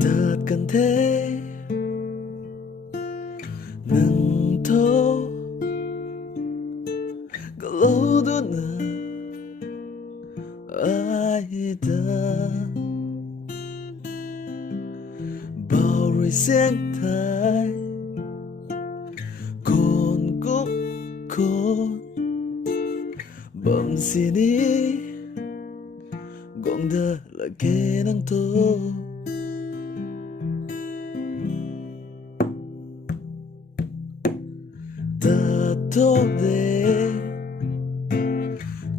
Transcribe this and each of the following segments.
thật cần thế nâng thô có lâu đó nè ai ta bao rồi sáng thái con cũng con bầm xin đi gọn đơ là kê nắng thô ta thô đề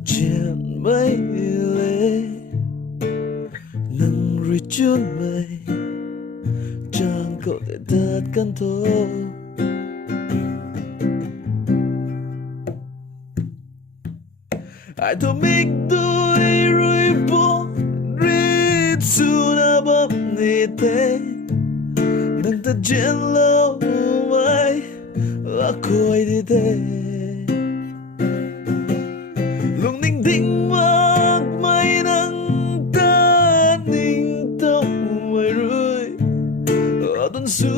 chuyện mấy lệ nâng rồi chốn mây chẳng có thể thật cần thô ai thô mít tôi rồi bố rít su na bom ni thế nâng ta chuyện lâu mai là coi đi thế lúc ninh tinh mắt mây nắng ta ninh tông mây rơi ở tuần su